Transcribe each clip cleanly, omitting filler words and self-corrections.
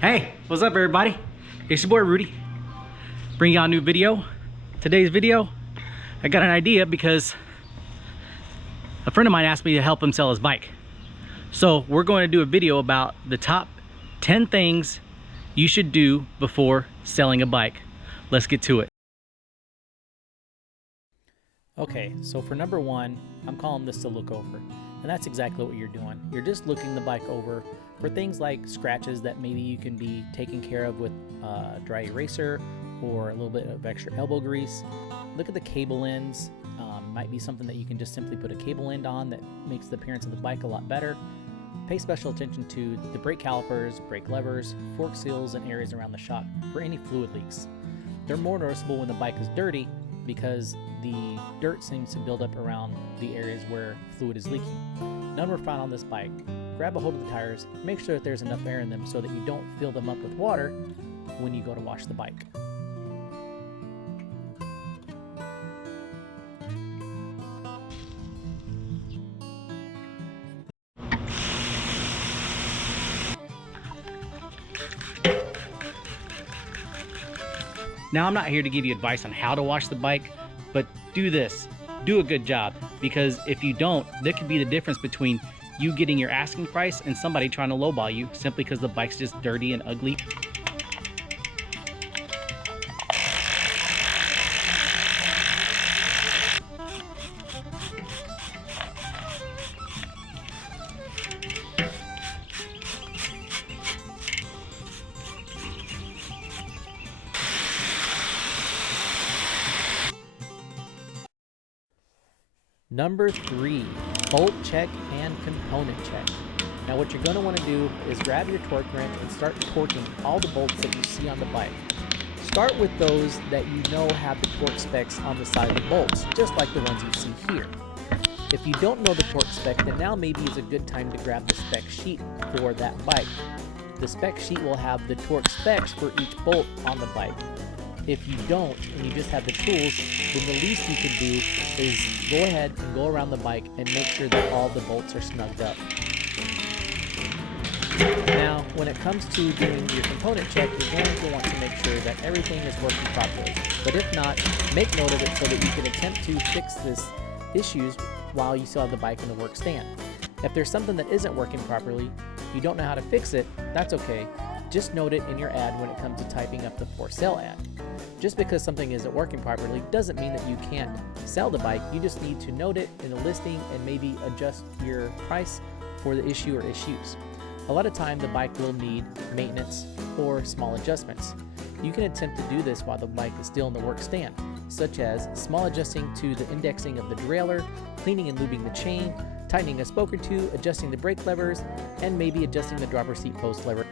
Hey, what's up everybody? It's your boy Rudy. Bringing y'all a new video. Today's video, I got an idea because a friend of mine asked me to help him sell his bike. So we're going to do a video about the top 10 things you should do before selling a bike. Let's get to it. Okay, so for number one, I'm calling this the look over. And that's exactly what you're doing. You're just looking the bike over for things like scratches that maybe you can be taken care of with dry eraser or a little bit of extra elbow grease. Look at the cable ends. Might be something that you can just simply put a cable end on that makes the appearance of the bike a lot better. Pay special attention to the brake calipers, brake levers, fork seals, and areas around the shock for any fluid leaks. They're more noticeable when the bike is dirty because the dirt seems to build up around the areas where fluid is leaking. None were found on this bike. Grab a hold of the tires, make sure that there's enough air in them so that you don't fill them up with water when you go to wash the bike. Now, I'm not here to give you advice on how to wash the bike, but do this. Do a good job, because if you don't, there could be the difference between you getting your asking price and somebody trying to lowball you simply because the bike's just dirty and ugly. Number 3, bolt check and component check. Now what you're going to want to do is grab your torque wrench and start torquing all the bolts that you see on the bike. Start with those that you know have the torque specs on the side of the bolts, just like the ones you see here. If you don't know the torque spec, then now maybe is a good time to grab the spec sheet for that bike. The spec sheet will have the torque specs for each bolt on the bike. If you don't, and you just have the tools, then the least you can do is go ahead and go around the bike and make sure that all the bolts are snugged up. Now, when it comes to doing your component check, you're going to want to make sure that everything is working properly. But if not, make note of it so that you can attempt to fix this issues while you still have the bike in the work stand. If there's something that isn't working properly, you don't know how to fix it, that's okay. Just note it in your ad when it comes to typing up the for sale ad. Just because something isn't working properly doesn't mean that you can't sell the bike. You just need to note it in the listing and maybe adjust your price for the issue or issues. A lot of time the bike will need maintenance or small adjustments. You can attempt to do this while the bike is still in the work stand, such as small adjusting to the indexing of the derailleur, cleaning and lubing the chain, tightening a spoke or two, adjusting the brake levers, and maybe adjusting the driver's seat post lever.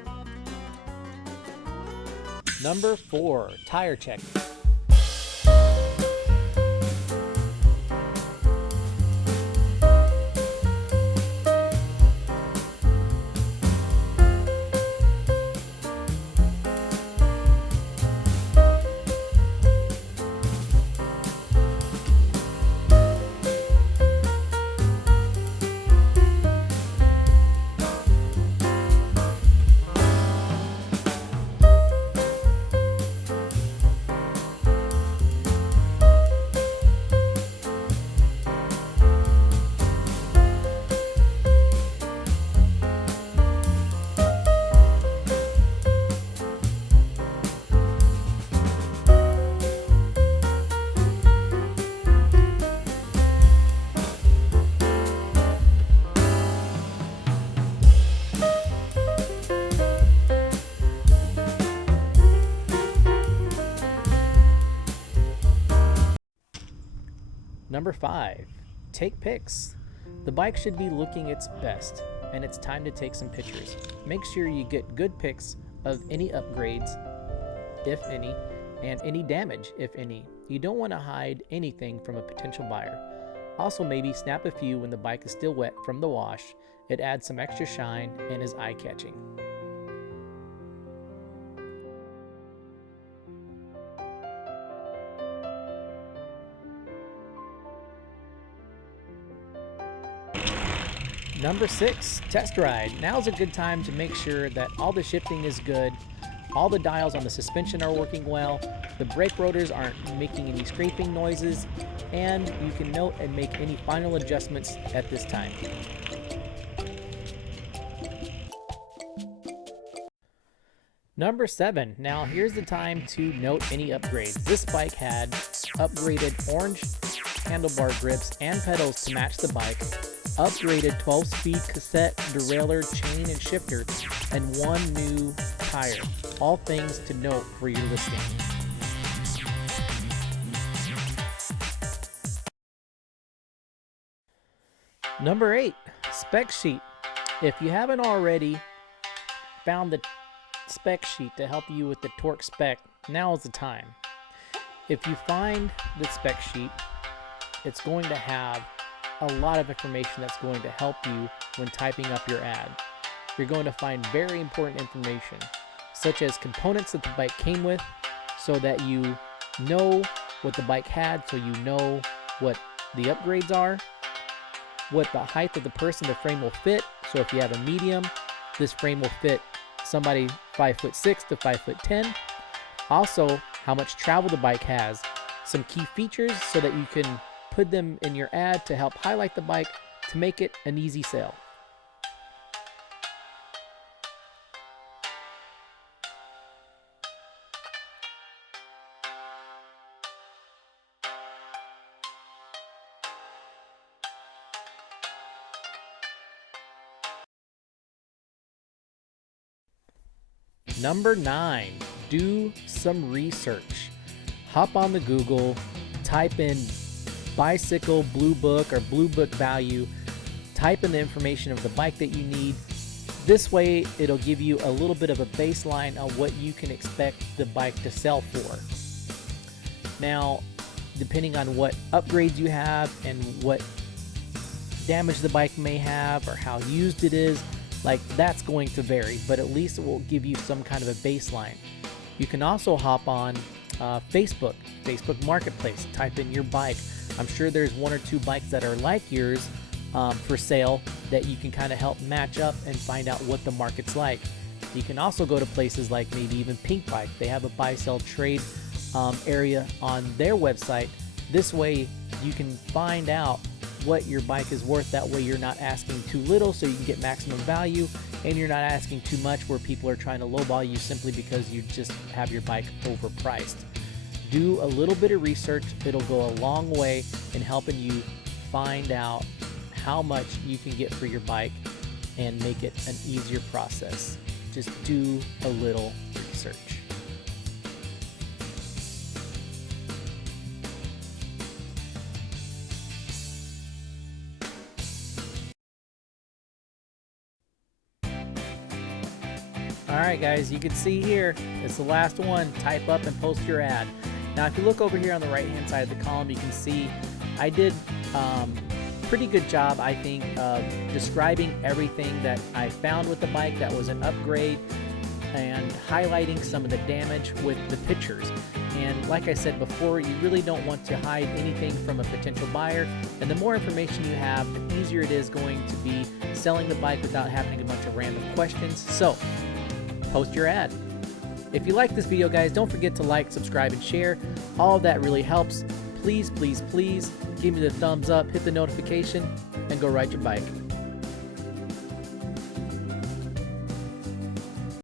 Number 4, tire check. Number 5, take pics. The bike should be looking its best, and it's time to take some pictures. Make sure you get good pics of any upgrades, if any, and any damage, if any. You don't want to hide anything from a potential buyer. Also, maybe snap a few when the bike is still wet from the wash. It adds some extra shine and is eye-catching. Number 6, test ride. Now's a good time to make sure that all the shifting is good, all the dials on the suspension are working well, the brake rotors aren't making any scraping noises, and you can note and make any final adjustments at this time. Number 7, now here's the time to note any upgrades. This bike had upgraded orange handlebar grips and pedals to match the bike, upgraded 12-speed cassette, derailleur, chain, and shifter, and one new tire. All things to note for your listing. Number 8, spec sheet. If you haven't already found the spec sheet to help you with the torque spec, now is the time. If you find the spec sheet, it's going to have a lot of information that's going to help you when typing up your ad. You're going to find very important information, such as components that the bike came with, so that you know what the bike had, so you know what the upgrades are, what the height of the person the frame will fit. So if you have a medium, this frame will fit somebody 5'6" to 5'10". Also, how much travel the bike has, some key features so that you can put them in your ad to help highlight the bike to make it an easy sale. Number 9, do some research. Hop on the Google, type in bicycle blue book or blue book value, type in the information of the bike that you need. This way it'll give you a little bit of a baseline on what you can expect the bike to sell for. Now, depending on what upgrades you have and what damage the bike may have or how used it is, like that's going to vary, but at least it will give you some kind of a baseline. You can also hop on Facebook Marketplace, type in your bike. I'm sure there's one or two bikes that are like yours for sale that you can kind of help match up and find out what the market's like. You can also go to places like maybe even Pink Bike. They have a buy, sell, trade area on their website. This way you can find out what your bike is worth. That way you're not asking too little so you can get maximum value, and you're not asking too much where people are trying to lowball you simply because you just have your bike overpriced. Do a little bit of research. It'll go a long way in helping you find out how much you can get for your bike and make it an easier process. Just do a little research. Alright guys, you can see here, it's the last one. Type up and post your ad. Now if you look over here on the right hand side of the column, you can see I did pretty good job, I think, of describing everything that I found with the bike that was an upgrade and highlighting some of the damage with the pictures. And like I said before, you really don't want to hide anything from a potential buyer, and the more information you have, the easier it is going to be selling the bike without having a bunch of random questions. So post your ad. If you like this video, guys, don't forget to like, subscribe, and share. All of that really helps. Please, please, please give me the thumbs up, hit the notification, and go ride your bike.